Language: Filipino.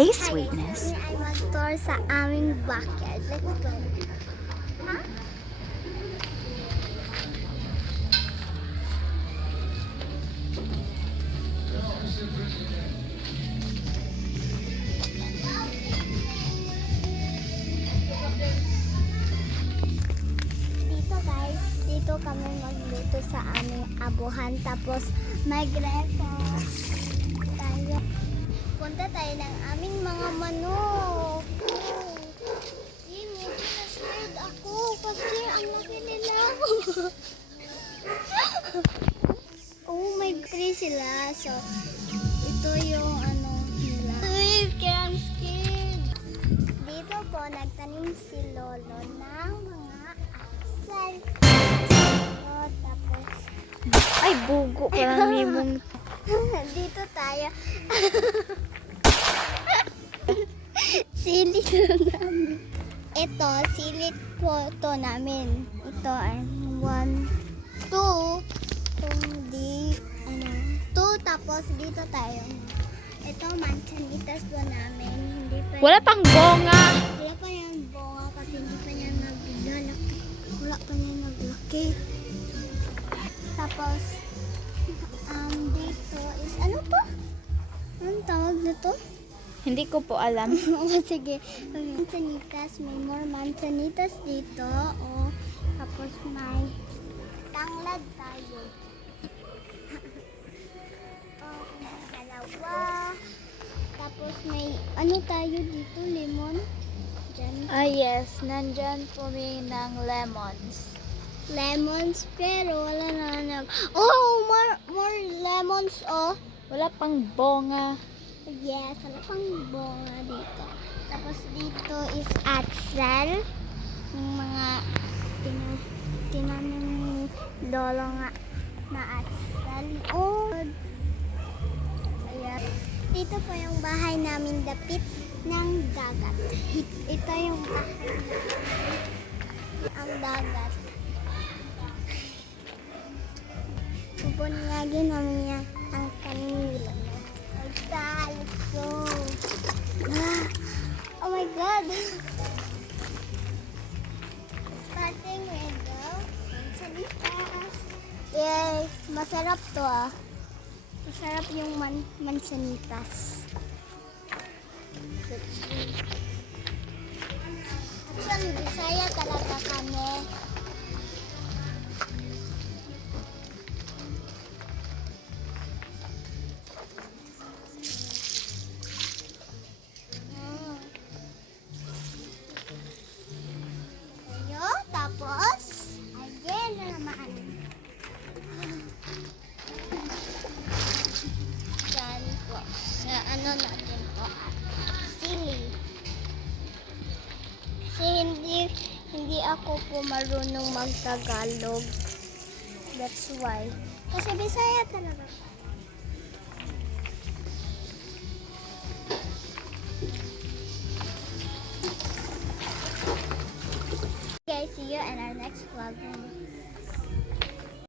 Hey, sweetness. Ay mag-tour sa aming backyard. Let's go. Ha? Dito guys, dito kami magluto sa aming abuhan. Tapos magrepo tayo. Punta tayo ng aming mga manok. Medyo na-scared ako kasi ang laki nila. Oh my God, sila. So, ito yung ano nila. I'm scared. Dito po, nagtanim si Lolo ng mga asal. So, tapos, Ay, bugo. Parang limong. dito tayo. Silit namin. Ito, silit po ito namin. Ito ay 1, 2, kung di, 2, tapos dito tayo. Ito, manchanitas po namin. Hindi pa Wala pang bonga. Wala pa yan bunga kasi hindi pa niya naglalaki. Wala pa niya naglaki. Tapos, dito is, ano to? Anong tawag nito? Hindi ko po alam. Oo, sige. Manzanitas, may more manzanitas dito. O, tapos may tanglad tayo. Dalawa. Tapos may, ano tayo dito? Lemon. Diyan. Ah, yes. Nandyan po may ng lemons. Lemons, pero wala na Oh, more lemons, oh. Wala pang bonga. Yes, wala pang bunga dito. Tapos dito is atsal. Yung mga tinanim ni Lolo nga na atsal. Oh! Ayan. Dito po yung bahay namin, dapit ng dagat. Ito yung bahay namin. Ang dagat. Pupunyagin namin yan ang kanila. Let's go. Oh my God. Starting with the mansanitas. Yay! Masarap to ah. Masarap yung mansanitas. Actually, Bisaya talaga kami. Tapos, again na naman. Yan po. Sa ano natin po. Sili. Kasi hindi ako po marunong mag-Tagalog. That's why. Kasi Bisaya talaga. Guys, see you in our next vlog.